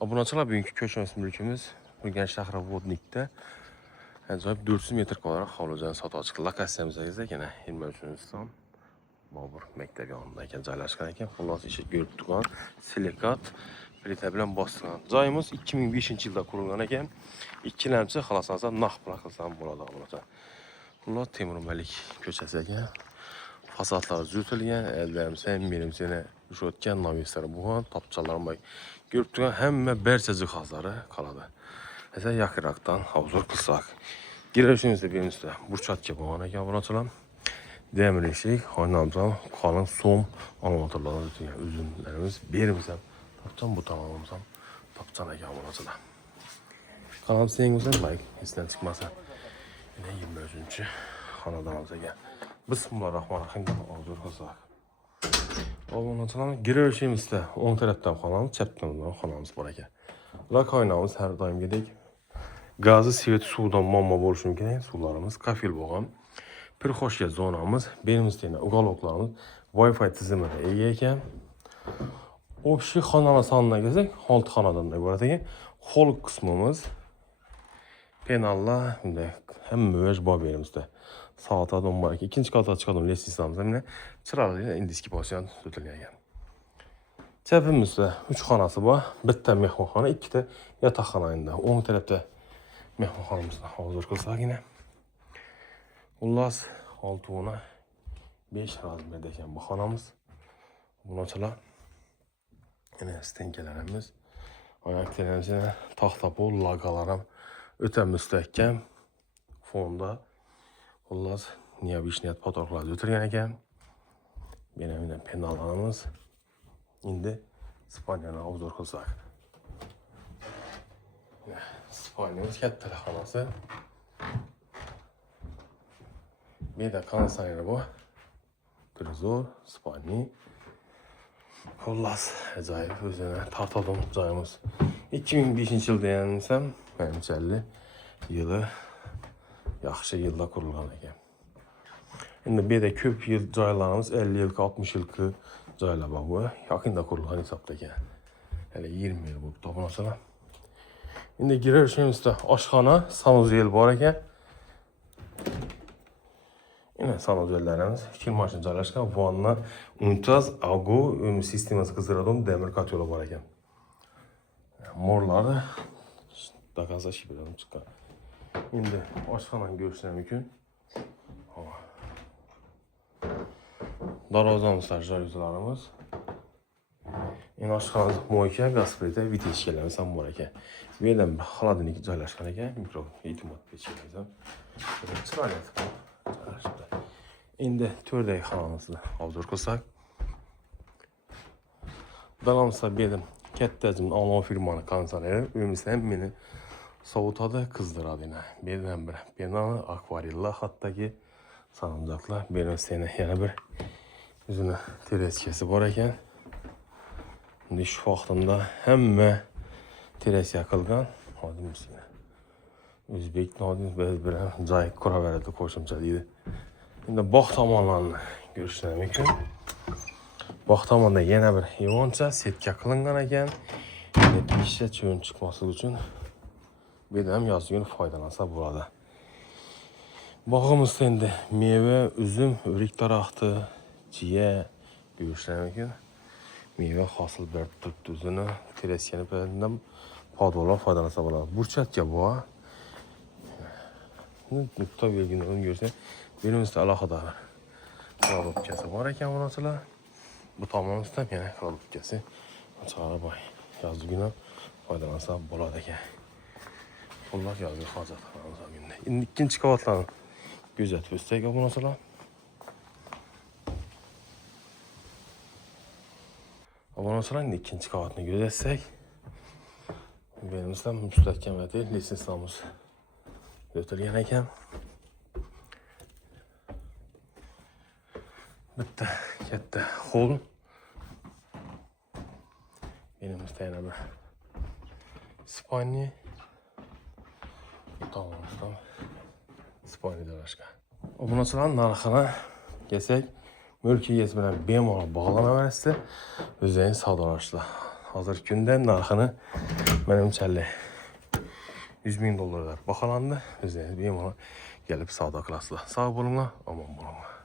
Obunachilar, bugungi ko'chmas mulkimiz Urganch shahri Vodnikda ajoyib 400 metr kvadrat hovlijoy sotib chiqdi. Lokatsiyamizga yana 23-son Bobur maktabi yonida ekan joylashgan ekan. Xullas ishi ko'rib turgan silikat plita bilan bosilgan. Joyimiz 2005-yilda qurilgan ekan. Ikkilamchi xalosansa naq pul qilsam bo'ladi obunachilar. Xullas Temurmalik ko'chasi ekan. Fasadlar zütülgen, ellerimsen birimsene üşötken navisleri buğan, tapçalarım bay. Görüp durgan hemme berçe cihazları kaladı. Mesela yakıraktan havuzur kılsak. Girişimizde birimizde burçat ki buğan eken bunatılan. Demir eşik, oynamızdan kalın som anlatırlardan bütün üzümlerimiz birimizden tapçan bu tamamımızdan tapçan eken bunatılan. Kanalım senin güzel like, isten çıkmasa. Yine 23. Kanadanımıza gel. Bismillahirrahmanirrahim. Hazır kılsak. Obunachilar, girişimizde 10 tarafdan xonamiz, chap tarafdan xonamiz bor ekan. Ular qaynamiz har doimgidek gazi, svet, suvdan muammo bo'lishi mumkin. Suvlarimiz kafil bo'lgan. Pirxoshga zonamiz, berimizda yana uголокlarimiz Wi-Fi tizimida ega ekan. Общий xonalar soniga kelsak, 6 xonadan iborat ekan. Hol qismimiz penallar, bunday hamma o'z bor berimizda. Saatlardan var ki ikinci kata çıkalım lesisamızda yine çırağıyla indiski pozisyon tutulan. Çapımızda 3 xonasi var. Bitta mehmonxona, 2 ta yotoqxona endi. 10 tarafda mehmonxonamizni hozir qilsak yine. Xullas 6 ona 5 razmerda ekan bu xonamiz. Bunachilar yine stenkalarimiz, oyoq terimizni taxta pol logolar o'ta mustahkam fonda. Xullas, neobishnet fotoğraflar o'tirgan ekan. Yana penallarimiz. Endi Ispaniyani obzor qilsak. Ispaniyamiz katta xonasi. Bu yerda konditsioner bor. Televizor, Ispaniya. Xullas, ajoyib o'zini tartadigan joyimiz. 2005-yilda yansam, menimcha yili yaxshi yilda qurilgan ekan. Endi bu yerda ko'p yil joylarimiz 50 yilga, 60 yilga joylar bor bu. Yaqinda qurilgan hisobda ekan. Hali 20 yil bo'lib to'g'risalar. Endi girishimizda oshxona, sanuzel bor ekan. Yine sanuzellarimiz ikki mashina joylashgan. Vanna, unitaz, agу, o'm sistemasi qizdiradigan demir kotyol bor ekan. Morlari dokazash bilan chiqqan. Endi oshxonani ko'rishlar mumkin. Darvozamizlar, jalyuzilarimiz. Endi oshxonamiz moyka, gaz plita, viteshkalarimiz ham bor ekan. Bu yerda xolodilnik joylashgan ekan, mikro e'timod pechkalarimiz ham. Chiroyli joylashibdi. Endi to'rdagi xonamizni hozir qilsak. Dalamizda bu yerda katta hajmli olmo firmani konditsioneri, o'zimizda ham meni sovutadi, qizdiradi yana. Bu yerdan bir penal, akvarellar hattoki sanamzaklar. Bu yerda yana bir o'zini tereskasi bor ekan. Endi shu vaqtimda hamma teras yaqilgan. Hodimizga o'zbek nodimiz bilan joy quraveradi qo'shimcha deydi. Endi bog' tomonlarni ko'rishlar mumkin. Bog' tomonda yana bir yoncha setka qilingan ekan. Ishga cho'n chiqmasligi uchun bu yerda ham yozgi foydalansa bo'ladi. Bog'imizda endi meva, uzum, o'rik daraxti, jiya ko'rishlar mumkin. Meva hosil berib turibdi o'zini. Teraskani bilan podvollar foydalansa bo'ladi. Burchatga bor. Nuqta belgini ko'rsa, berimizda alohida kolobkasi bor ekan bunachilar. Bu tomonimizda yana kolobkasi chiqarib boy. Yozgina foydalansa bo'ladi ekan. Xullas yozgi hojat qilamiz. Endi ikkinchi qavatlarni kuzatib o'tsak bunachilar. Obunachilar ikkinchi qavatni kuzatsak, berimizda mustahkamati litsenziyamiz o'tilgan ekan. Bitta katta hol. Berimizda yana bir Ispaniya. Tomonimizdan Ispaniya joylashgan. Obunachilar narxini kelsak, mulk egasi bilan bemalol bog'lanaverasizlar. O'zingiz savdolashinglar. Hozirgi kunda narxini Menimçəli 100.000 dollarlar bahalandı. Biz bemalol gelip savdo qilasizlar. Sağ bo'linglar, omon bo'linglar.